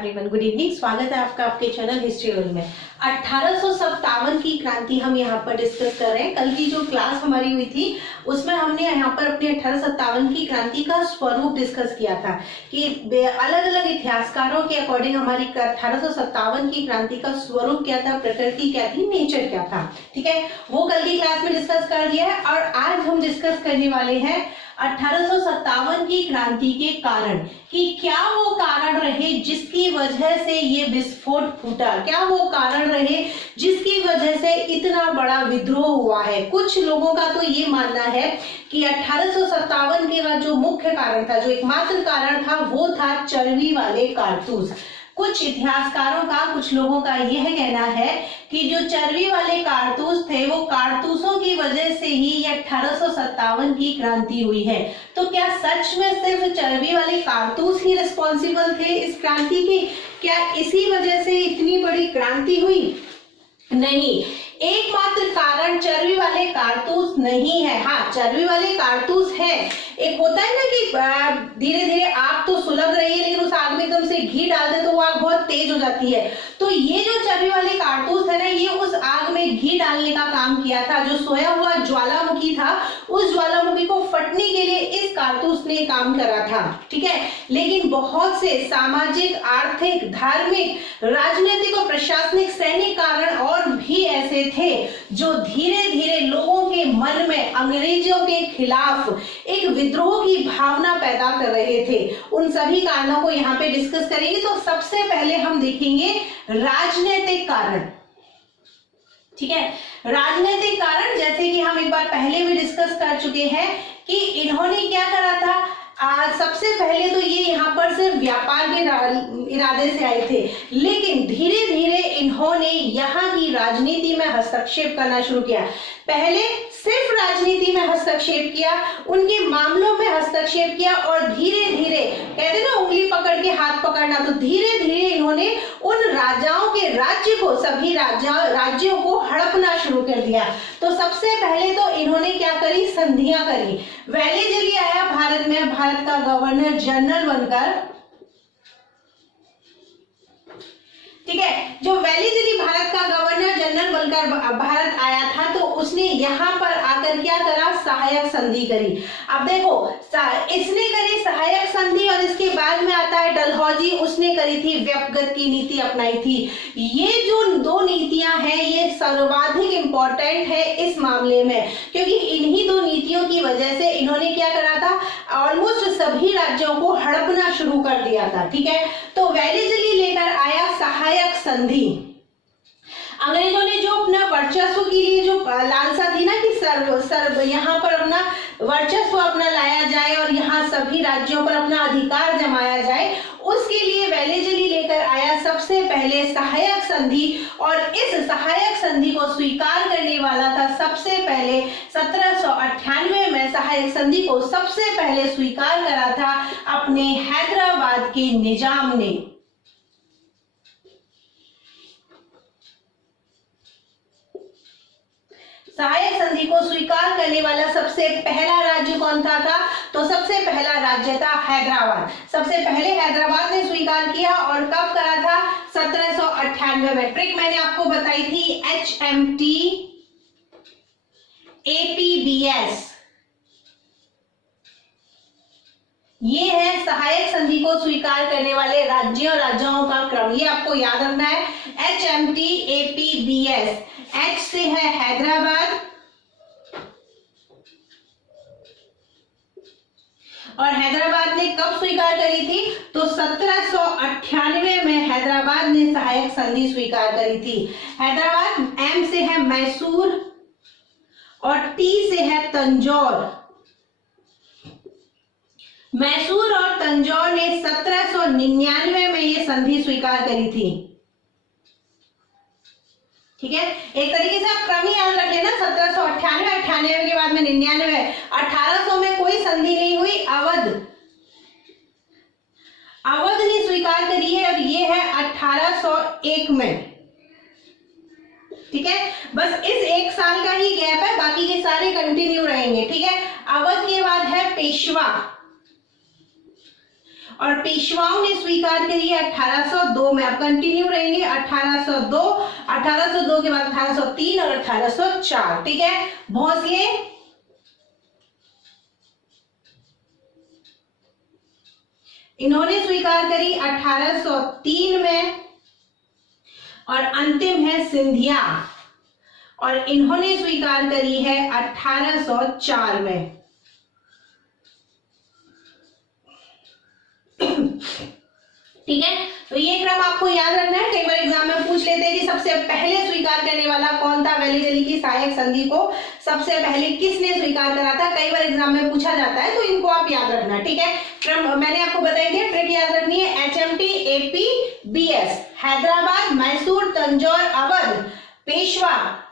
Everyone, good evening. स्वागत है आपका आपके चैनल हिस्ट्री वर्ल्ड में। 1857 की क्रांति हम यहाँ पर डिस्कस कर रहे हैं। कल की जो क्लास हमारी हुई थी उसमें हमने यहाँ पर अपने 1857 की क्रांति का स्वरूप डिस्कस किया था कि अलग अलग इतिहासकारों के अकॉर्डिंग हमारी 1857 की क्रांति का स्वरूप क्या था, प्रकृति क्या थी, नेचर क्या था। ठीक है, वो कल की क्लास में डिस्कस कर दिया है और आज हम डिस्कस करने वाले हैं 1857 की क्रांति के कारण कि क्या वो कारण रहे जिसकी वजह से ये विस्फोट फूटा, क्या वो कारण रहे जिसकी वजह से इतना बड़ा विद्रोह हुआ है। कुछ लोगों का तो ये मानना है कि 1857 के बाद जो मुख्य कारण था, जो एकमात्र कारण था, वो था चर्बी वाले कारतूस। कुछ इतिहासकारों का, कुछ लोगों का यह कहना है कि जो चर्बी वाले कारतूस थे वो कारतूसों की वजह से ही ये 1857 की क्रांति हुई है। तो क्या सच में सिर्फ चर्बी वाले कारतूस ही रिस्पॉन्सिबल थे इस क्रांति की? क्या इसी वजह से इतनी बड़ी क्रांति हुई? नहीं, एकमात्र कारण चर्बी वाले कारतूस नहीं है। हाँ, चर्बी वाले कारतूस है। एक होता है ना कि धीरे धीरे आग तो सुलग रही है लेकिन उस आग में एकदम से घी डाल दे तो वो आग बहुत तेज हो जाती है। तो ये जो चर्बी वाले कारतूस है ना, ये उस आग में घी डालने का काम किया था। जो सोया हुआ ज्वालामुखी था, उस ज्वालामुखी को फटने के लिए इस कारतूस ने काम करा था। ठीक है, लेकिन बहुत से सामाजिक, आर्थिक, धार्मिक, राजनीतिक और प्रशासनिक, सैनिक कारण और भी ऐसे थे जो धीरे धीरे लोगों के मन में अंग्रेजों के खिलाफ एक विद्रोह की भावना पैदा कर रहे थे। उन सभी कारणों को यहाँ पे डिस्कस करेंगे। तो सबसे पहले हम देखेंगे राजनीतिक कारण। ठीक है, राजनीतिक कारण जैसे कि हम एक बार पहले भी डिस्कस कर चुके हैं कि इन्होंने क्या करा था। सबसे पहले तो ये यहाँ पर सिर्फ व्यापार के इरादे से आए थे, लेकिन धीरे धीरे इन्होंने यहाँ की राजनीति में हस्तक्षेप करना शुरू किया। पहले सिर्फ राजनीति में हस्तक्षेप किया, उनके मामलों में हस्तक्षेप किया और धीरे धीरे, कहते ना उंगली पकड़ के हाथ पकड़ना, तो धीरे धीरे इन्होंने उन राजाओं के राज्य को, सभी राज्यों को हड़पना शुरू कर दिया। तो सबसे पहले तो इन्होंने क्या करी, संधियां करी। वेलेजली आया भारत में, भारत का गवर्नर जनरल बनकर। ठीक है, जो वेलेजली भारत का गवर्नर जनरल बनकर भारत आया था तो उसने यहाँ पर आकर क्या करा, सहायक संधि करी। अब देखो, इसने करी सहायक संधि और इसके बाद में आता है डलहौजी, उसने करी थी व्यपगत की नीति अपनाई थी। ये जो दो नीतियां हैं ये सर्वाधिक इंपॉर्टेंट है इस मामले में, क्योंकि इन्हीं दो नीतियों की वजह से इन्होंने क्या करा था, ऑलमोस्ट सभी राज्यों को हड़पना शुरू कर दिया था। ठीक है, तो वेलेजली लेकर आया सहायक संधि। अंग्रेजों ने जो अपना वर्चस्व के लिए जो लालसा थी ना कि सर्व यहाँ पर अपना वर्चस्व अपना लाया जाए और यहाँ सभी राज्यों पर अपना अधिकार जमाया जाए, उसके लिए वेलेजली लेकर आया सबसे पहले सहायक संधि। और इस सहायक संधि को स्वीकार करने वाला था सबसे पहले 1798 में सहायक संधि को सबसे पहले स्वीकार करा था अपने हैदराबाद के निजाम ने। सहायक संधि को स्वीकार करने वाला सबसे पहला राज्य कौन था? तो सबसे पहला राज्य था हैदराबाद। सबसे पहले हैदराबाद ने स्वीकार किया और कब करा था? 1798 में। ट्रिक मैंने आपको बताई थी, HMT APBS, ये है सहायक संधि को स्वीकार करने वाले राज्यों राज्यों का क्रम। ये आपको याद रखना है, HMT APBS। H से है हैदराबाद और हैदराबाद ने कब स्वीकार करी थी? तो 1798 में हैदराबाद ने सहायक संधि स्वीकार करी थी। हैदराबाद, M से है मैसूर और T से है तंजौर। मैसूर और तंजौर ने 1799 में ये संधि स्वीकार करी थी। ठीक है, एक तरीके से आप क्रम ही याद रख लेना, 1798, 98 के बाद में 99, 1800 में कोई संधि नहीं हुई। अवध ने स्वीकार करी है, अब ये है 1801 में। ठीक है, बस इस एक साल का ही गैप है, बाकी के सारे कंटिन्यू रहेंगे। ठीक है, अवध के बाद है पेशवा और पेशवाओं ने स्वीकार करी है 1802 में। अब कंटिन्यू रहेंगे 1802, 1802 के बाद 1803 और 1804। ठीक है, भोसले इन्होंने स्वीकार करी 1803 में, और अंतिम है सिंधिया, और इन्होंने स्वीकार करी है 1804 में। ठीक है, तो ये क्रम आपको याद रखना है। कई बार एग्जाम में पूछ लेते हैं कि सबसे पहले स्वीकार करने वाला कौन था, वेलेजली की सहायक संधि को सबसे पहले किसने स्वीकार करा था, कई बार एग्जाम में पूछा जाता है, तो इनको आप याद रखना। ठीक है, क्रम मैंने आपको बताई दिया, ट्रिक याद रखनी है। HMT AP BS, Hyderabad, Mysore, Tanjore, Awadh, Peshwa,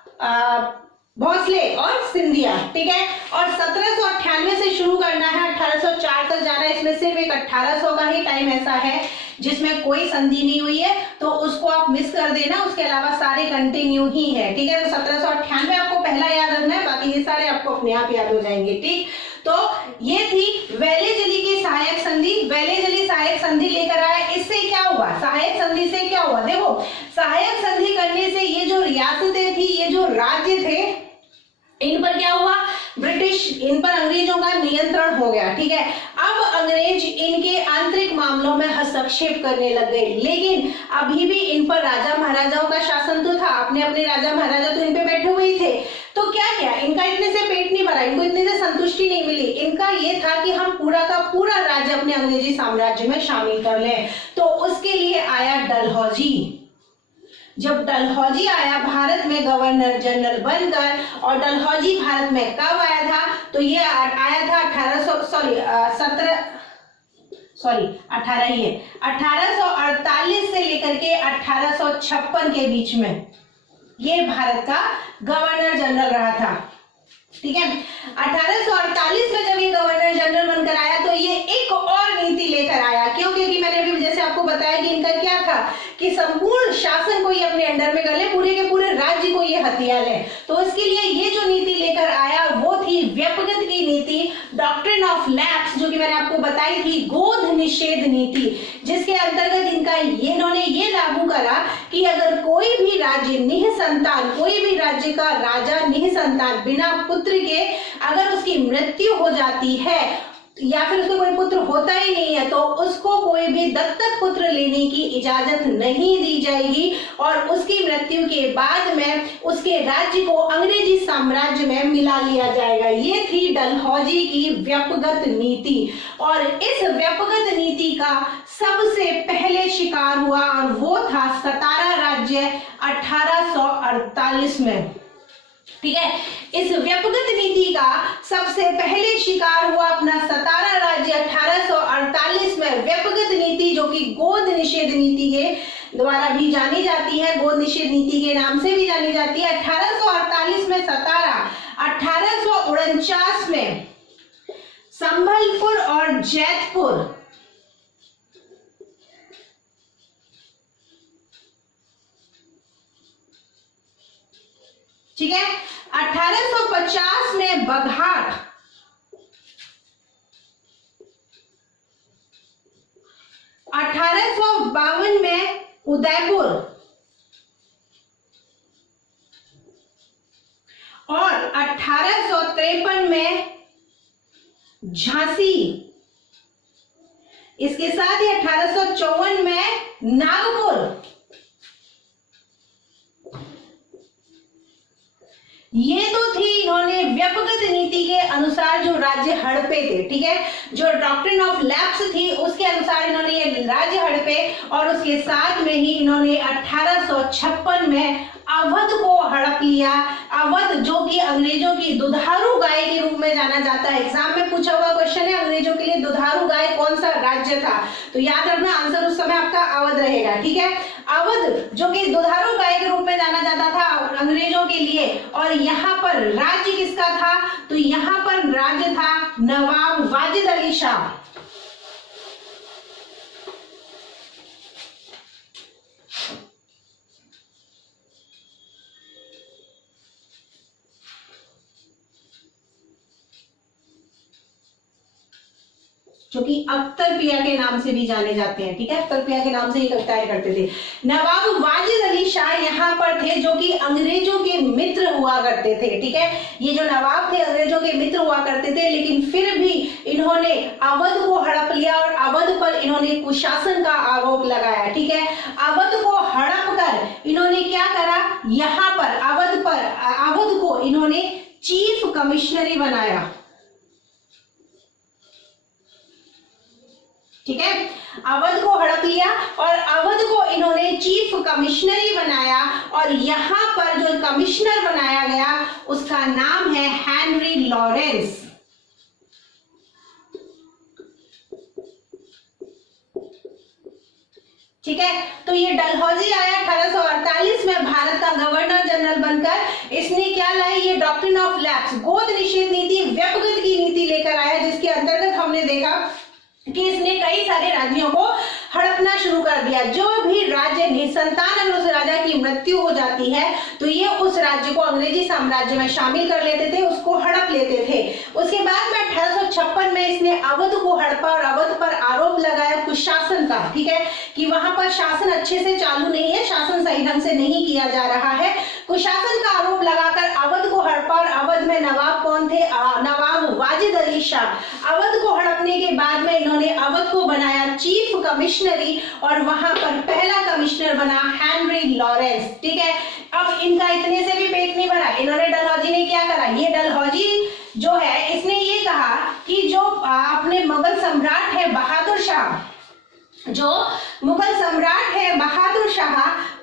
Bhosle और सिंधिया। ठीक है, और 1798 से शुरू करना है, 1804 तक जाना है। इसमें सिर्फ एक 1800 का ही टाइम ऐसा है जिसमें कोई संधि नहीं हुई है, तो उसको आप मिस कर देना, उसके अलावा सारे कंटिन्यू ही है। ठीक है, तो 1798 आपको पहला याद रखना है, बाकी ये सारे आपको अपने आप याद हो जाएंगे। ठीक, तो ये थी वेलेजली की सहायक संधि। वेलेजली सहायक संधि लेकर आया, इससे क्या हुआ, सहायक संधि से क्या हुआ, देखो सहायक संधि करने से ये जो रियासतें थी, ये जो राज्य थे, इन पर क्या हुआ, इन पर अंग्रेजों का नियंत्रण हो गया। ठीक है, अब अंग्रेज इनके आंतरिक मामलों में हस्तक्षेप करने लग गए, लेकिन अभी भी इन पर राजा महाराजाओं का शासन तो था, अपने अपने राजा महाराजा तो इन पे बैठे हुए ही थे। तो क्या किया, इनका इतने से पेट नहीं भरा, इनको इतने से संतुष्टि नहीं मिली, इनका ये था कि हम पूरा का पूरा राज्य अपने अंग्रेजी साम्राज्य में शामिल कर लें। तो उसके लिए आया डलहौजी। जब डलहौजी आया भारत में गवर्नर जनरल बनकर, और डलहौजी भारत में कब आया था, तो ये आया था 1848 से लेकर के 1856 के बीच में ये भारत का गवर्नर जनरल रहा था। ठीक है, 1848 में जब ये गवर्नर जनरल बनकर आया, तो ये एक और नीति लेकर आया। क्यों, क्योंकि मैंने अभी जैसे आपको बताया कि इनका क्या था कि संपूर्ण शासन को ये अपने अंडर में कर ले, पूरे के पूरे राज्य को ये हथिया ले। तो इसके लिए ये जो नीति लेकर आया वो थी व्यपगत की नीति, डॉक्ट्रिन ऑफ लैप्स, जो कि मैंने आपको बताई थी, गोद निषेध नीति, जिसके अंतर्गत इन्होंने ये लागू करा कि अगर कोई भी राज्य निःसंतान, कोई भी राज्य का राजा निःसंतान बिना पुत्र के अगर उसकी मृत्यु हो जाती है, या फिर उसको कोई पुत्र होता ही नहीं है, तो उसको कोई भी दत्तक पुत्र लेने की इजाजत नहीं दी जाएगी, और उसकी मृत्यु के बाद में उसके राज्य को अंग्रेजी साम्राज्य में मिला लिया जाएगा। ये थी डलहौजी की व्यपगत नीति, और इस व्यपगत नीति का सबसे पहले शिकार हुआ, और वो था सतारा राज्य 1848 में। ठीक है, इस व्यपगत नीति का सबसे पहले शिकार हुआ अपना सतारा राज्य 1848 में। व्यपगत नीति जो कि गोद निषेध नीति के द्वारा भी जानी जाती है, गोद निषेध नीति के नाम से भी जानी जाती है। 1848 में सतारा, 1849 में संभलपुर और जैतपुर, ठीक है, 1850 में बघाट, 1852 में उदयपुर, और 1853 में झांसी। इसके साथ ही 1854 में नागपुर। ये तो थी इन्होंने व्यपगत नीति के अनुसार जो राज्य हड़पे थे। ठीक है, जो डॉक्ट्रिन ऑफ लैप्स थी उसके अनुसार इन्होंने ये राज्य हड़पे, और उसके साथ में ही इन्होंने 1856 में अवध को हड़प लिया। अवध जो कि अंग्रेजों की दुधारू गाय के रूप में जाना जाता है। एग्जाम में पूछा हुआ क्वेश्चन है, अंग्रेजों के लिए दुधारू गाय कौन सा राज्य था, तो याद रखना आंसर उस समय आपका अवध रहेगा। ठीक है, अवध जो कि दुधारू गाय के रूप में जाना जाता था अंग्रेजों के लिए, और यहाँ पर राज्य किसका था, तो यहाँ पर राज्य था नवाब वाजिद अली शाह। जो कि अख्तर पिया के नाम से भी जाने जाते हैं, ठीक है, अख्तर पिया के नाम से ही कविताएं करते थे। नवाब वाजिद अली शाह यहाँ पर थे, जो कि अंग्रेजों के मित्र हुआ करते थे, ठीक है, ये जो नवाब थे अंग्रेजों के मित्र हुआ करते थे, लेकिन फिर भी इन्होंने अवध को हड़प लिया और अवध पर इन्होंने कुशासन का आरोप लगाया, ठीक है। अवध को हड़प कर इन्होंने क्या करा, यहाँ पर अवध को इन्होंने चीफ कमिश्नरी बनाया, ठीक है, अवध को हड़प लिया और अवध को इन्होंने चीफ कमिश्नरी बनाया और यहाँ पर जो कमिश्नर बनाया गया उसका नाम है हेनरी लॉरेंस, ठीक है। तो ये डलहौजी आया 1848 में भारत का गवर्नर जनरल बनकर। इसने क्या लाई, ये डॉक्ट्रिन ऑफ लैप्स, गोद निषेध नीति, व्यपगत की नीति लेकर आया, जिसके अंतर्गत हमने देखा कि इसने कई सारे राज्यों को हड़पना शुरू कर दिया। जो भी राज्य निसंतान अगर उस राजा की मृत्यु हो जाती है तो ये उस राज्य को अंग्रेजी साम्राज्य में शामिल कर लेते थे, उसको हड़प लेते थे। उसके बाद में 1856 में इसने अवध को हड़पा और अवध पर आरोप लगाया कुशासन का, ठीक है, कि वहां पर शासन अच्छे से चालू नहीं है, शासन सही ढंग से नहीं किया जा रहा है। कुशासन का आरोप लगाकर अवध को हड़पा और अवध में नवाब कौन थे, नवाब वाजिद अली शाह। अवध को हड़पने के बाद में इन्होंने अवध को बनाया चीफ कमिश्नरी और वहां पर पहला कमिश्नर बना हेनरी लॉरेंस, ठीक है। अब इनका इतने से भी पेट नहीं भरा, इन्होंने डलहौजी ने क्या करा, ये डलहौजी जो है इसने ये कहा कि जो अपने मुगल सम्राट है बहादुर शाह, जो मुगल सम्राट है बहादुर शाह,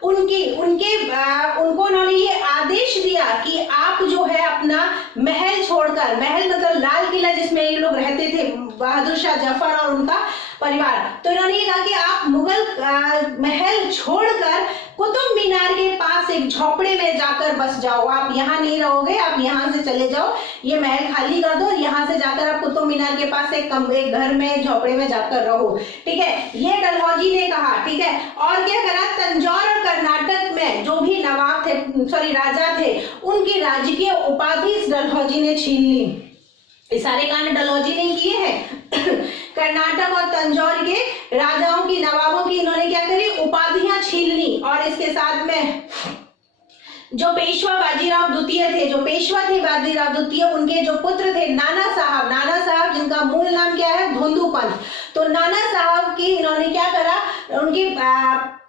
उनको उन्होंने ये आदेश दिया कि आप जो है अपना महल छोड़कर, महल मतलब लाल किला जिसमें ये लोग रहते थे बहादुर शाह जफर और उनका परिवार, तो इन्होंने ये कहा कि आप मुगल महल छोड़कर कुतुब मीनार के पास एक झोपड़े में जाकर बस जाओ, आप यहाँ नहीं रहोगे, आप यहाँ से चले जाओ, ये महल खाली कर दो, यहाँ से जाकर आप कुतुब मीनार के पास एक घर में झोपड़े में जाकर रहो, ठीक है, ये डलहौजी ने कहा, ठीक है। और क्या करा, तंजौर और कर्नाटक में जो भी नवाब थे, राजा थे, उनकी राजकीय उपाधि इस डलहौजी ने छीन ली। ये सारे कांड डलहौजी ने किए हैं। कर्नाटक और तंजौर के राजाओं की, नवाबों की इन्होंने क्या करी, उपाधियां छीन ली। और इसके साथ में जो पेशवा बाजीराव द्वितीय थे, जो पेशवा थे बाजीराव द्वितीय, उनके जो पुत्र थे नाना साहब जिनका मूल नाम क्या है, धोंदूपंत, तो नाना साहब की इन्होंने क्या करा, उनकी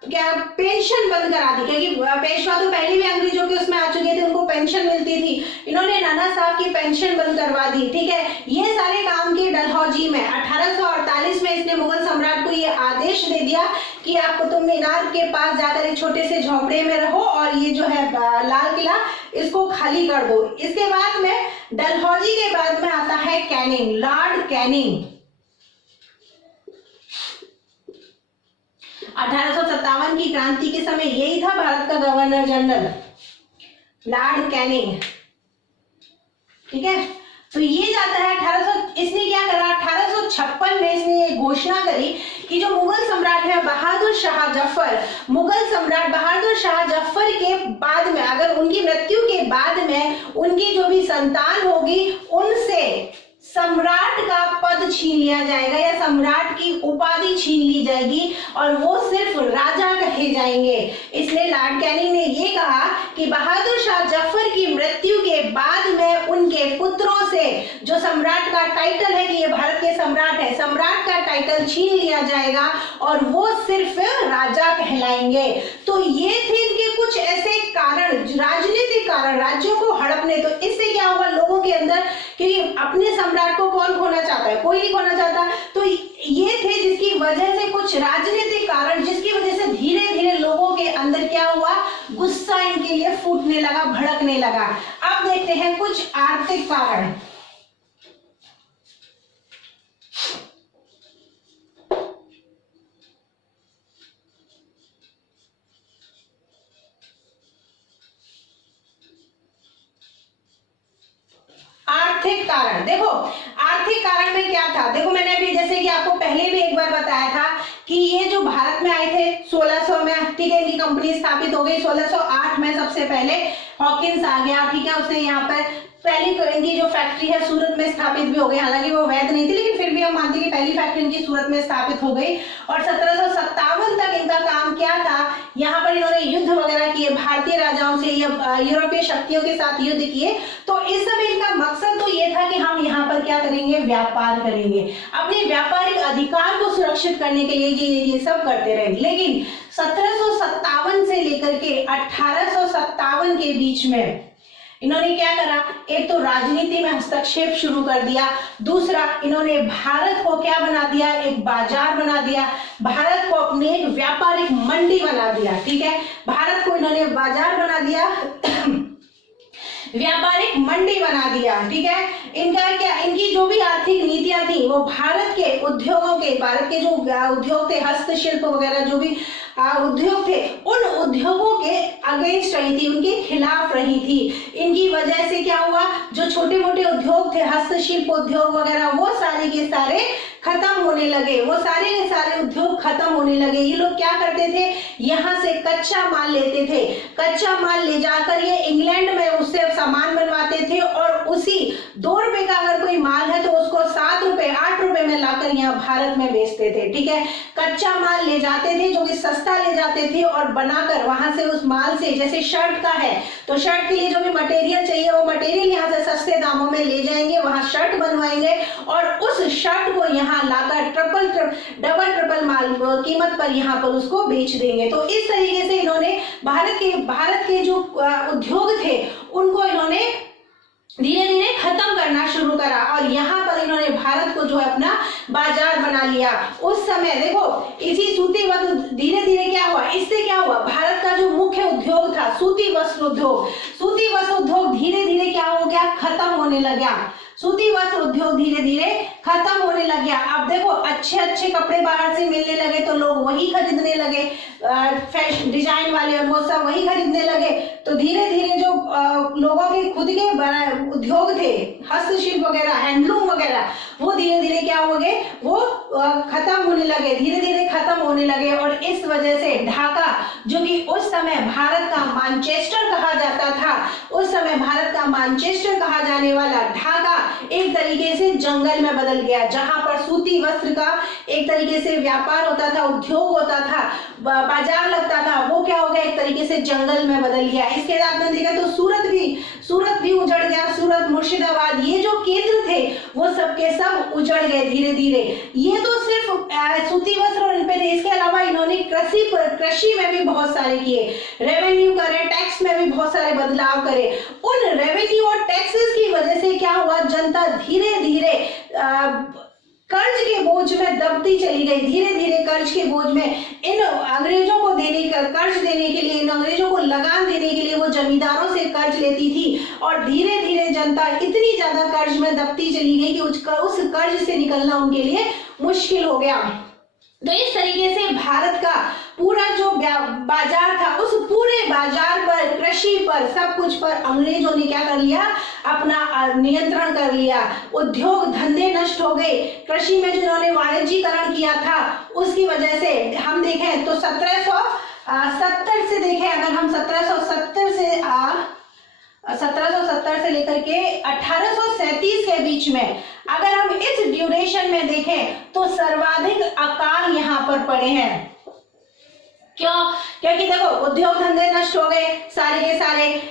क्या पेंशन बंद करा दी, क्योंकि पेशवा तो पहले भी अंग्रेजों के उसमें आ चुके थे, उनको पेंशन मिलती थी, इन्होंने नाना साहब की पेंशन बंद करवा दी, ठीक है। ये सारे काम किए डलहौजी में। 1848 में इसने मुगल सम्राट को ये आदेश दे दिया कि आप कुतुब मीनार के पास जाकर एक छोटे से झोपड़े में रहो और ये जो है लाल किला इसको खाली कर दो। इसके बाद में डलहौजी के बाद में आता है कैनिंग, लॉर्ड कैनिंग। 1857 की क्रांति के समय यही था भारत का गवर्नर जनरल, लॉर्ड कैनिंग, ठीक है। तो ये जाता है इसने क्या करा, 1856 में इसने ये घोषणा करी कि जो मुगल सम्राट है बहादुर शाह जफर, मुगल सम्राट बहादुर शाह जफर के बाद में, अगर उनकी मृत्यु के बाद में उनकी जो भी संतान होगी उनसे सम्राट का पद छीन लिया जाएगा या सम्राट की उपाधि छीन ली जाएगी और वो सिर्फ राजा कहे जाएंगे। इसलिए लॉर्ड कैनिंग ने ये कहा कि बहादुर शाह जफर की मृत्यु के बाद में उनके पुत्रों से जो सम्राट का टाइटल है कि ये भारत के सम्राट है, सम्राट का टाइटल छीन लिया जाएगा और वो सिर्फ राजा कहलाएंगे। तो ये थे इनके कुछ ऐसे कारण, राजनीतिक कारण, राज्यों को हड़पने। तो इससे क्या होगा लोगों के अंदर कि अपने सम्राट को कौन खोना चाहता है, कोई नहीं खोना चाहता। तो ये थे जिसकी वजह से कुछ राजनीतिक कारण, जिसकी वजह से धीरे धीरे लोगों के अंदर क्या हुआ, गुस्सा इनके लिए फूटने लगा, भड़कने लगा। अब देखते हैं कुछ आर्थिक कारण। आर्थिक कारण, देखो आर्थिक कारण में क्या था, देखो मैंने अभी जैसे कि आपको पहले भी एक बार बताया था कि ये जो भारत में आए थे 1600 में, ठीक है, इनकी कंपनी स्थापित हो गई 1608 में सबसे पहले हॉकिंस आ गया, ठीक है, उसने यहाँ पर पहली इनकी जो फैक्ट्री है सूरत में स्थापित भी हो गई, हालांकि वो वैध नहीं थी लेकिन फिर भी हम मानते हैं कि पहली फैक्ट्री इनकी सूरत में स्थापित हो गई। और 1757 तक इनका काम क्या था, यहाँ पर इन्होंने युद्ध वगैरह किए भारतीय राजाओं से या यूरोपीय शक्तियों के साथ युद्ध किए। तो इस समय इनका मकसद तो ये था कि हम यहाँ पर क्या करेंगे, व्यापार करेंगे, अपने व्यापारिक अधिकार को सुरक्षित करने के लिए ये सब करते रहे। लेकिन 1757 से लेकर के 1857 के बीच में इन्होंने क्या करा, एक तो राजनीति में हस्तक्षेप शुरू कर दिया, दूसरा इन्होंने भारत को क्या बना दिया, एक बाजार बना दिया, भारत को अपने एक व्यापारिक मंडी बना दिया, ठीक है, भारत को इन्होंने बाजार बना दिया व्यापारिक मंडी बना दिया, ठीक है। इनका क्या, इनकी जो भी आर्थिक नीतियां थी वो भारत के उद्योगों के, भारत के जो उद्योग थे, हस्तशिल्प वगैरह जो भी उद्योग थे, उन उद्योगों के अगेंस्ट रही थी, उनके खिलाफ रही थी। इनकी वजह से क्या हुआ, जो छोटे मोटे उद्योग थे, हस्तशिल्प उद्योग वगैरह, वो सारे के सारे खत्म होने लगे, वो सारे के सारे उद्योग खत्म होने लगे। ये लोग क्या करते थे, यहाँ से कच्चा माल लेते थे, कच्चा माल ले जाकर ये इंग्लैंड में उससे सामान बनवाते थे और उसी 2 रुपए का अगर कोई माल है तो उसको 7 रुपए 8 रुपए में लाकर यहाँ भारत में बेचते थे, ठीक है। कच्चा माल ले जाते थे जो कि सस्ता ले जाते थे और बनाकर वहां से उस माल से, जैसे शर्ट का है तो शर्ट के लिए जो भी मटेरियल चाहिए वो मटेरियल यहाँ से सस्ते दामों में ले जाएंगे, वहां शर्ट बनवाएंगे और उस शर्ट को यहाँ लाकर डबल ट्रिपल माल कीमत पर यहाँ पर उसको बेच देंगे। तो इस तरीके से इन्होंने भारत के जो उद्योग थे उनको इन्होंने धीरे धीरे खत्म करना शुरू करा और यहाँ पर इन्होंने भारत को जो है अपना बाजार बना लिया। उस समय देखो इसी सूती वस्त्र, धीरे धीरे क्या हुआ, इससे क्या हुआ, भारत का जो मुख्य उद्योग था सूती वस्त्र उद्योग धीरे धीरे क्या हो गया, खत्म होने लगा। सूती वस्त्र उद्योग धीरे धीरे खत्म होने लग गया। अब देखो अच्छे अच्छे कपड़े बाहर से मिलने लगे तो लोग वही खरीदने लगे, फैशन डिजाइन वाले और वो सब वही खरीदने लगे। तो धीरे धीरे जो लोगों के खुद के उद्योग थे, हस्तशिल्प वगैरह, हैंडलूम वगैरह, वो धीरे धीरे क्या हो गए, वो खत्म होने लगे, धीरे धीरे खत्म होने लगे। और इस वजह से ढाका, जो कि उस समय भारत का मैनचेस्टर कहा जाता था, उस समय भारत का मैनचेस्टर कहा जाने वाला ढाका एक तरीके से जंगल में बदल गया, जहां पर सूती वस्त्र का एक तरीके से व्यापार होता था, उद्योग होता था, बाजार लगता था, वो क्या हो गया, एक तरीके से जंगल में बदल गया। इसके साथ में देखा तो सूरत भी उजड़ गया, सूरत, मुर्शिदाबाद, ये जो केंद्र थे वो सब के सब उजड़ गए धीरे धीरे। ये तो सिर्फ सूती वस्त्र और इन पे थे, इसके अलावा इन्होंने कृषि में भी बहुत सारे किए, रेवेन्यू करे, टैक्स में भी बहुत सारे बदलाव करे। उन रेवेन्यू और टैक्सेस की वजह से क्या हुआ, जनता धीरे धीरे कर्ज के बोझ में दबती चली गई, धीरे धीरे कर्ज के बोझ में। इन अंग्रेजों को कर्ज देने के लिए, इन अंग्रेजों को लगान देने के लिए वो जमींदारों से कर्ज लेती थी और धीरे धीरे जनता इतनी ज्यादा कर्ज में दबती चली गई कि उस कर्ज से निकलना उनके लिए मुश्किल हो गया। तो इस तरीके से भारत का पूरा जो बाजार था, उस पूरे बाजार पर, कृषि पर, सब कुछ पर अंग्रेजों ने क्या कर लिया, अपना नियंत्रण कर लिया। उद्योग धंधे नष्ट हो गए, कृषि में जिन्होंने वाणिज्यीकरण किया था उसकी वजह से हम देखें तो 1770 से देखें, अगर हम 1770 से लेकर के 1837 के बीच में अगर हम इस ड्यूरेशन में देखें तो सर्वाधिक अकाल यहाँ पर पड़े हैं। क्यों? क्योंकि देखो उद्योग धंधे नष्ट हो गए सारे के सारे।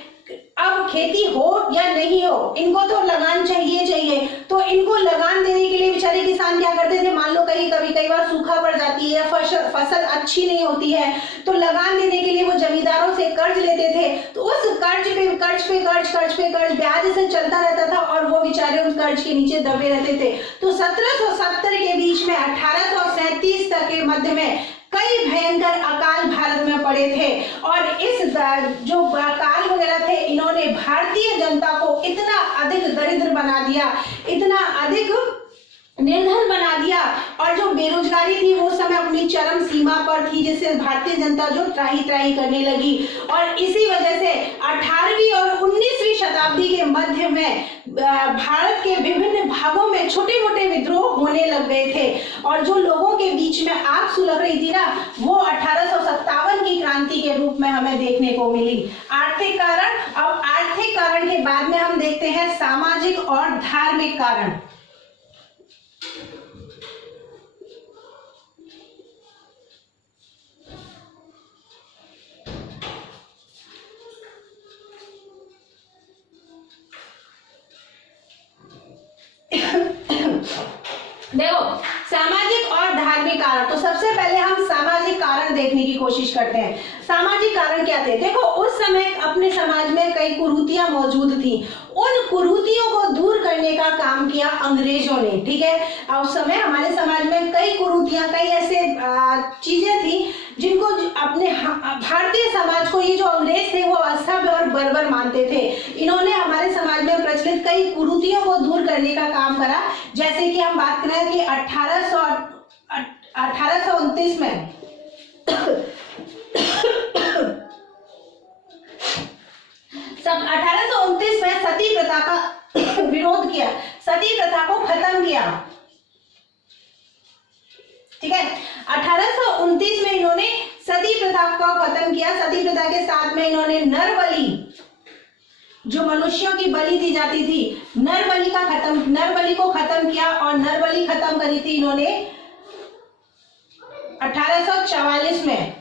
अब खेती हो या नहीं हो, इनको तो लगान चाहिए, तो इनको लगान देने के लिए बेचारे किसान क्या करते थे, मान लो कई बार सूखा पड़ जाती है, फसल अच्छी नहीं होती है, तो लगान देने के लिए वो जमींदारों से कर्ज लेते थे। तो उस कर्ज पे कर्ज ब्याज से चलता रहता था और वो बेचारे उस कर्ज के नीचे दबे रहते थे। तो 1770 के बीच में 1837 तक के मध्य में कई भयंकर अकाल भारत में पड़े थे और इस जो अकाल वगैरह थे, इन्होंने भारतीय जनता को इतना अधिक दरिद्र बना दिया, इतना अधिक निर्धन बना दिया और जो बेरोजगारी थी वो समय अपनी चरम सीमा पर थी, जिससे भारतीय जनता जो त्राही करने लगी। और इसी वजह से 18वीं और 19वीं शताब्दी के मध्य में भारत के विभिन्न भागों में छोटे मोटे विद्रोह होने लग गए थे और जो लोगों के बीच में आग सुलग रही थी ना, वो 1857 की क्रांति के रूप में हमें देखने को मिली। आर्थिक कारण, अब आर्थिक कारण के बाद में हम देखते हैं सामाजिक और धार्मिक कारण। देखो, सामाजिक और धार्मिक कारण, तो सबसे पहले हम सामाजिक कारण देखने की कोशिश करते हैं। सामाजिक कारण क्या थे? देखो, उस समय अपने समाज में कई कुरीतियां मौजूद थी। उन कुरीतियों को दूर करने का काम किया अंग्रेजों ने। ठीक है, उस समय हमारे समाज में कई कुरीतियां, कई ऐसे चीजें थी जिनको अपने भारतीय समाज को ये जो अंग्रेज थे वो असभ्य और बर्बर मानते थे। इन्होंने हमारे समाज में प्रचलित कई कुरीतियों को दूर करने का काम करा। जैसे कि हम बात करें कि 1829 में सब 1829 में सती प्रथा का विरोध किया, सती प्रथा को खत्म किया। ठीक है, 1829 में इन्होंने सती प्रथा को खत्म किया। सती प्रथा के साथ में इन्होंने नरबलि, जो मनुष्यों की बलि दी जाती थी, नरबलि को खत्म किया। और नरबलि खत्म करी थी इन्होंने 1844 में।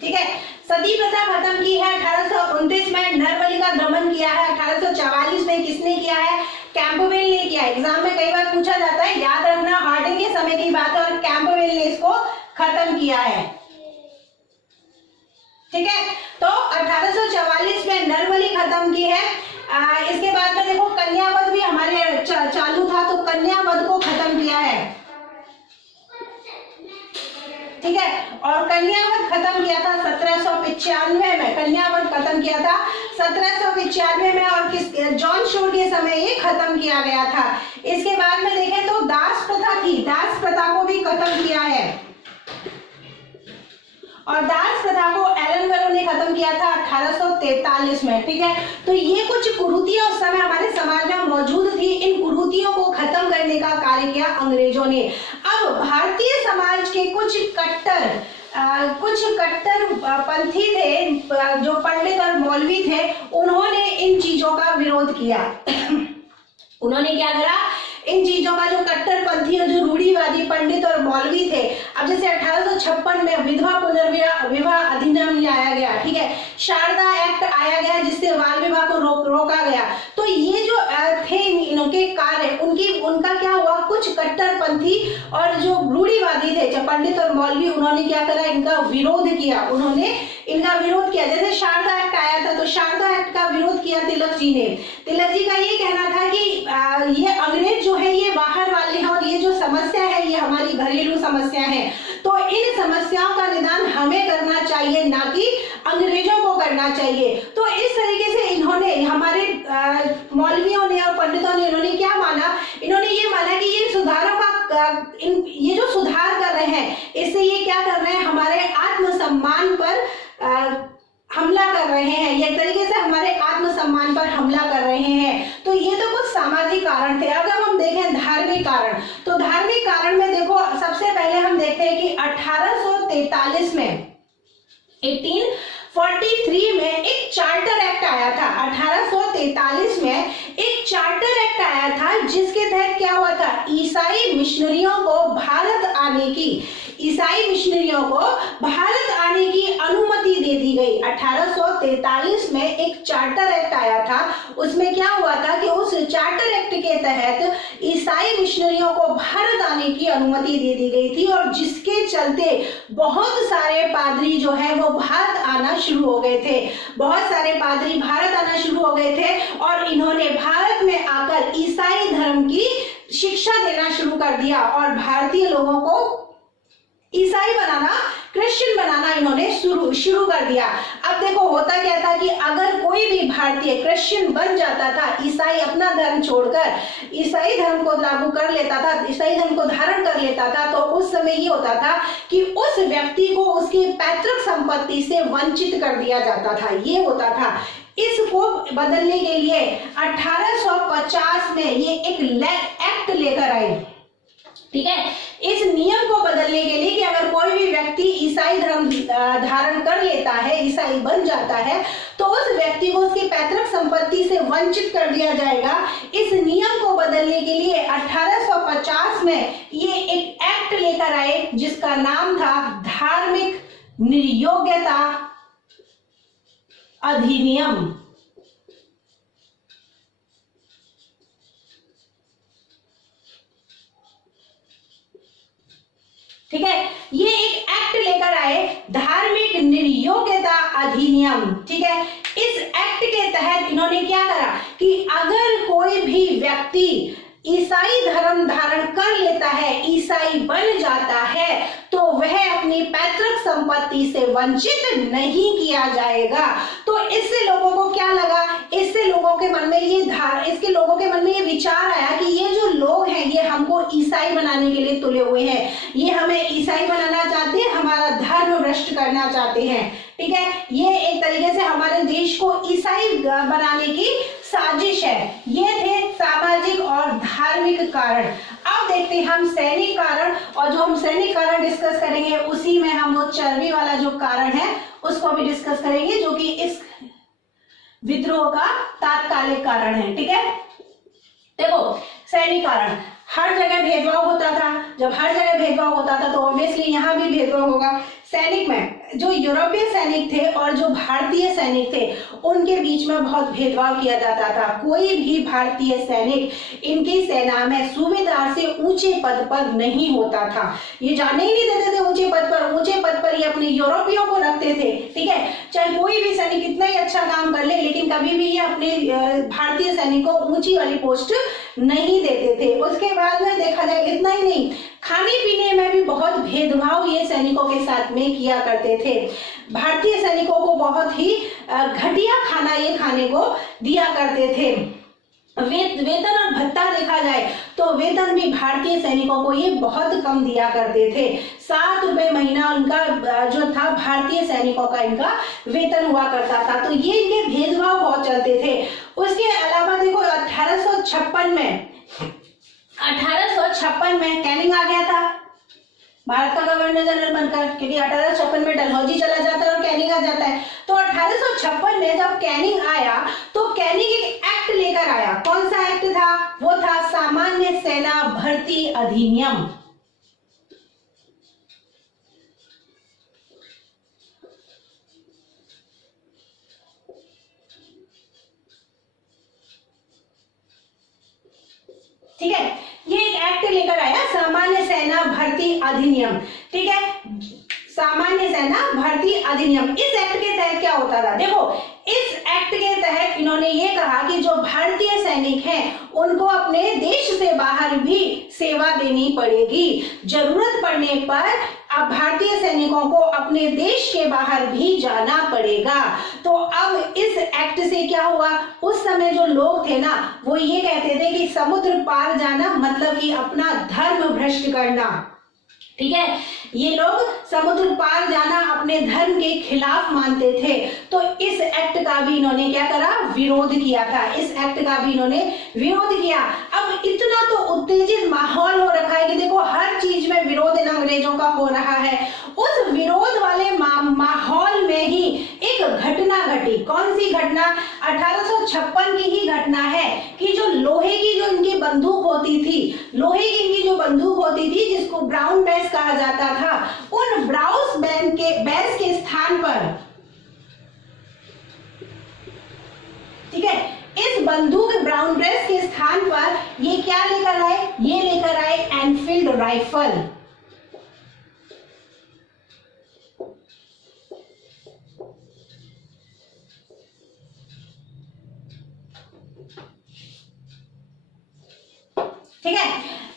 ठीक है, सती प्रथा खत्म की है 1829 में, नरबलि का दमन किया है 1844 में। किसने किया है? कैंपबेल ने किया। एग्जाम में कई बार पूछा जाता है, याद रखना, हार्डिंग के समय की बात है और कैंपबेल ने इसको खत्म किया है। ठीक है, तो 1844 में नरबलि खत्म की है। इसके बाद में देखो, कन्यावध भी हमारे चालू था, तो कन्यावध को खत्म किया है। ठीक है, और कन्यावध खत्म किया था 1795 में। कन्यावध खत्म किया था 1795 में, और जॉन शोर के समय ये खत्म किया गया था। इसके बाद में देखें तो दास प्रथा थी, दास प्रथा को भी खत्म किया है। और दास प्रथा को एलन वेरो ने खत्म किया था 1843 में। ठीक है, तो ये कुछ कुरीतियां उस समय हमारे समाज में मौजूद थी। इन कुरीतियों को खत्म करने का कार्य किया अंग्रेजों ने। अब भारतीय समाज के कुछ कट्टर पंथी थे, जो पंडित और मौलवी थे, उन्होंने इन चीजों का विरोध किया। उन्होंने क्या करा? इन चीजों का, जो कट्टरपंथी और जो रूढ़िवादी पंडित और मौलवी थे। अब जैसे 1856 में विधवा पुनर्विवाह अधिनियम लाया गया। ठीक है, शारदा एक्ट आया गया जिससे बाल विवाह को रोका गया। तो ये जो थे इनके कार्य, उनका क्या हुआ? कुछ कट्टरपंथी और जो रूढ़िवादी थे, जो पंडित और मौलवी, उन्होंने क्या करा? इनका विरोध किया। उन्होंने इनका विरोध किया। जैसे शारदा एक्ट आया था, तो शारदा एक्ट का विरोध किया तिलक जी ने। तिलक जी का ये कहना था कि ये अंग्रेज जो है ये बाहर वाले हैं और ये जो समस्या है ये हमारी घरेलू समस्या है, तो इन समस्याओं का निदान हमें करना चाहिए, ना कि अंग्रेजों को करना चाहिए। तो इस तरीके से इन्होंने, हमारे मौलवियों ने और पंडितों ने, इन्होंने क्या माना? इन्होंने ये माना कि ये सुधारों का ये जो सुधार कर रहे हैं, इससे ये क्या कर रहे हैं? हमारे आत्मसम्मान पर हमला कर रहे हैं। ये एक तरीके से हमारे आत्मसम्मान पर हमला कर रहे हैं। तो ये तो कुछ सामाजिक कारण थे। अगर हम देखें धार्मिक कारण, तो धार्मिक कारण में देखो, सबसे पहले हम देखते हैं कि 1843 में 1843 में एक चार्टर एक्ट आया था। 1843 में एक चार्टर एक्ट आया था जिसके तहत क्या हुआ था? ईसाई मिशनरियों को भारत आने की अनुमति दे दी गई। 1843 में एक चार्टर एक्ट आया था। उसमें क्या हुआ था कि उस चार्टर एक्ट के तहत ईसाई मिशनरियों को भारत आने की अनुमति दे दी गई थी, और जिसके चलते बहुत सारे पादरी जो है वो भारत आना शुरू हो गए थे। बहुत सारे पादरी भारत आना शुरू हो गए थे और इन्होंने भारत में आकर ईसाई धर्म की शिक्षा देना शुरू कर दिया और भारतीय लोगों को ईसाई बनाना, क्रिश्चियन बनाना इन्होंने शुरू कर दिया। अब देखो होता क्या था कि अगर कोई भी भारतीय क्रिश्चियन बन जाता था, ईसाई अपना धर्म छोड़कर ईसाई धर्म को लागू कर लेता था, ईसाई धर्म को धारण कर लेता था, तो उस समय ये होता था कि उस व्यक्ति को उसकी पैतृक संपत्ति से वंचित कर दिया जाता था, ये होता था। इसको बदलने के लिए 1850 में ये एक एक्ट लेकर आए, ठीक है। इस नियम को बदलने के लिए कि अगर कोई भी व्यक्ति ईसाई धर्म धारण कर लेता है, ईसाई बन जाता है, तो उस व्यक्ति को उसकी पैतृक संपत्ति से वंचित कर दिया जाएगा। इस नियम को बदलने के लिए 1850 में ये एक एक्ट लेकर आए जिसका नाम था धार्मिक निर्योग्यता अधिनियम। ठीक है, ये एक एक्ट लेकर आए धार्मिक निर्योग्यता अधिनियम, ठीक है। इस एक्ट के तहत इन्होंने क्या करा कि अगर कोई भी व्यक्ति ईसाई धर्म धारण कर लेता है, ईसाई बन जाता है, तो वह अपनी पैतृक संपत्ति से वंचित नहीं किया जाएगा। तो इससे लोगों को क्या लगा, इससे लोगों के मन में इसके लोगों के मन में ये विचार आया कि ये जो लोग हैं ये हमको ईसाई बनाने के लिए तुले हुए हैं, ये हमें ईसाई बनाना चाहते हैं, हमारा धर्म भ्रष्ट करना चाहते हैं, ठीक है। ये एक तरीके से हमारे देश को ईसाई बनाने की साजिश है। ये थे सामाजिक और धार्मिक कारण। अब देखते हैं हम सैनिक कारण, और जो हम सैनिक कारण डिस्कस करेंगे उसी में हम वो चर्बी वाला जो कारण है उसको भी डिस्कस करेंगे, जो कि इस विद्रोह का तात्कालिक कारण है, ठीक है। देखो सैनिक कारण, हर जगह भेदभाव होता था, जब हर जगह भेदभाव होता था तो ऑब्वियसली यहाँ भी भेदभाव होगा। सैनिक में जो यूरोपीय सैनिक थे और जो भारतीय सैनिक थे उनके बीच में बहुत भेदभाव किया जाता था। कोई भी भारतीय सैनिक इनकी सेना में सूबेदार से ऊंचे पद पर नहीं होता था, ये जाने ही नहीं देते थे ऊंचे पद पर। ऊंचे पद पर ये अपने यूरोपियों को रखते थे, ठीक है। चाहे कोई भी सैनिक कितना ही अच्छा काम कर ले, लेकिन कभी भी ये अपने भारतीय सैनिक को ऊंची वाली पोस्ट नहीं देते थे। उसके बाद में देखा जाए इतना ही नहीं, खाने पीने में भी बहुत भेदभाव ये सैनिकों के साथ में किया करते थे। भारतीय सैनिकों को बहुत ही घटिया खाना ये खाने को दिया करते थे। वेतन और भत्ता देखा जाए तो वेतन भी भारतीय सैनिकों को ये बहुत कम दिया करते थे। 7 रुपए महीना उनका जो था भारतीय सैनिकों का इनका वेतन हुआ करता था। तो ये इनके भेदभाव बहुत चलते थे। उसके अलावा देखो 1856 में कैनिंग आ गया था भारत का गवर्नर जनरल बनकर, क्योंकि 1856 में डलहौजी चला जाता है और कैनिंग आ जाता है। तो 1856 में जब कैनिंग आया तो कैनिंग एक एक्ट लेकर आया। कौन सा एक्ट था? वो था सामान्य सेना भर्ती अधिनियम। ठीक है, ये एक एक्ट लेकर आया सामान्य सेना भर्ती अधिनियम, ठीक है। सामान्य सेना भर्ती अधिनियम, इस एक्ट के तहत क्या होता था? देखो इस एक्ट के तहत इन्होंने ये कहा कि जो भारतीय सैनिक हैं उनको अपने देश से बाहर भी सेवा देनी पड़ेगी। जरूरत पड़ने पर अब भारतीय सैनिकों को अपने देश के बाहर भी जाना पड़ेगा। तो अब इस एक्ट से क्या हुआ, उस समय जो लोग थे ना वो ये कहते थे कि समुद्र पार जाना मतलब कि अपना धर्म भ्रष्ट करना, ठीक है। ये लोग समुद्र पार जाना अपने धर्म के खिलाफ मानते थे। तो इस एक्ट का भी इन्होंने क्या करा, विरोध किया था। इस एक्ट का भी इन्होंने विरोध किया। अब इतना तो उत्तेजित माहौल हो रखा है कि देखो हर चीज में विरोध इन अंग्रेजों का हो रहा है। उस विरोध वाले माहौल में ही एक घटना घटी। कौन सी घटना? 1856 की ही घटना है कि जो लोहे की जो इनकी बंदूक होती थी, लोहे की इनकी जो बंदूक होती थी जिसको ब्राउन बेस कहा जाता था, उन ब्राउन बेस के स्थान पर, ठीक है, इस बंदूक ब्राउन बेस के स्थान पर ये क्या लेकर आए? ये लेकर आए एनफील्ड राइफल। ठीक है,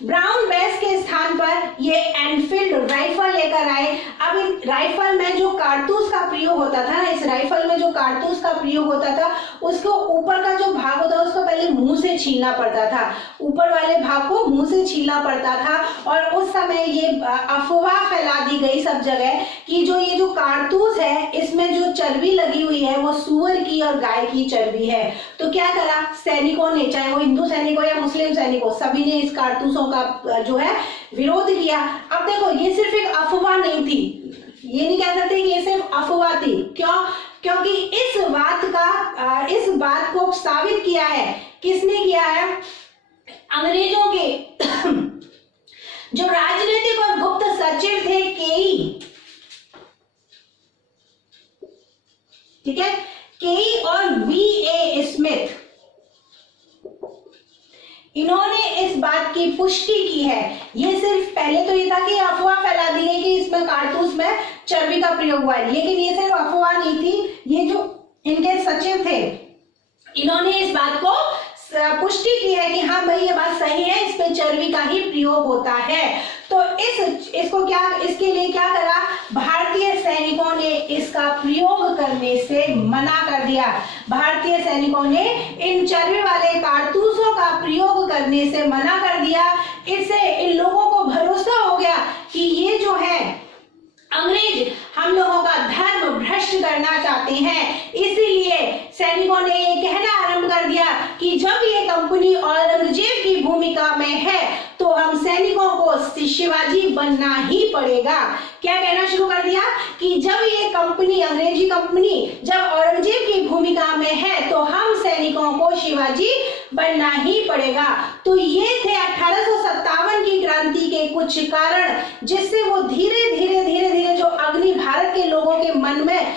ब्राउन बेस के स्थान पर ये एनफील्ड राइफल लेकर आए। अब इन राइफल में जो कारतूस का प्रयोग होता था, इस राइफल में जो कारतूस का प्रयोग होता था, उसको ऊपर का जो भाग होता था उसको पहले मुंह से छीलना पड़ता था, ऊपर वाले भाग को मुंह से छीलना पड़ता था। और उस समय ये अफवाह फैला दी गई सब जगह कि जो ये जो कारतूस है इसमें जो चर्बी लगी हुई है वो सूअर की और गाय की चर्बी है। तो क्या करा सैनिकों ने, चाहे वो हिंदू सैनिक हो या मुस्लिम सैनिक हो, सभी ने इस कारतूसों का जो है विरोध किया। अब देखो ये सिर्फ एक अफवाह नहीं थी, ये नहीं कह सकते कि ये सिर्फ अफवाह थी। क्यों? क्योंकि इस बात को साबित किया है, किसने किया है? अंग्रेजों के जो राजनीतिक और गुप्त सचिव थे केई, ठीक है, केई और वी.ए. स्मिथ, इन्होंने इस बात की पुष्टि की है। ये सिर्फ पहले तो ये था कि अफवाह फैला दी गई कि इसमें कारतूस में चर्बी का प्रयोग हुआ है, लेकिन ये सिर्फ अफवाह नहीं थी। ये जो इनके सचिव थे इन्होंने इस बात को पुष्टि की है कि हाँ भाई ये बात सही है, इस पे चर्बी का ही प्रयोग होता है। तो इसके लिए क्या करा? भारतीय सैनिकों ने इसका प्रयोग करने से मना कर दिया। भारतीय सैनिकों ने इन चर्बी वाले कारतूसों का प्रयोग करने से मना कर दिया। इससे इन लोगों को भरोसा हो गया कि ये जो है अंग्रेज हम लोगों का धर्म भ्रष्ट करना चाहते हैं। इसीलिए सैनिकों ने ये कहना आरंभ कर दिया कि जब ये कंपनी औरंगजेब की भूमिका में है तो हम सैनिकों को शिवाजी बनना ही पड़ेगा। क्या कहना शुरू कर दिया कि जब ये कंपनी, अंग्रेजी कंपनी जब औरंगजेब की भूमिका में है तो हम सैनिकों को शिवाजी बनना ही पड़ेगा। तो ये थे 1857 की क्रांति के कुछ कारण, जिससे वो धीरे धीरे जो अग्नि भारत के लोगों के मन में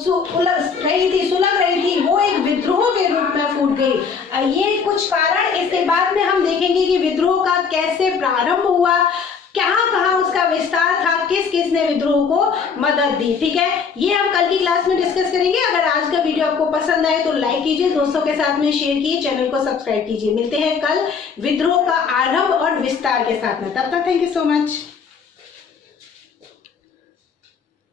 सुलग रही थी, वो एक विद्रोह के रूप में फूट गई। ये कुछ कारण, इसके बाद में हम देखेंगे कि विद्रोह का कैसे प्रारंभ हुआ, कहाँ उसका विस्तार था, किस ने विद्रोह को मदद दी। ठीक है, ये हम कल की क्लास में डिस्कस करेंगे। अगर आज का वीडियो आपको पसंद आए तो लाइक कीजिए, दोस्तों के साथ में शेयर कीजिए, चैनल को सब्सक्राइब कीजिए। मिलते हैं कल विद्रोह का आरंभ और विस्तार के साथ में। तब तक थैंक यू सो मच।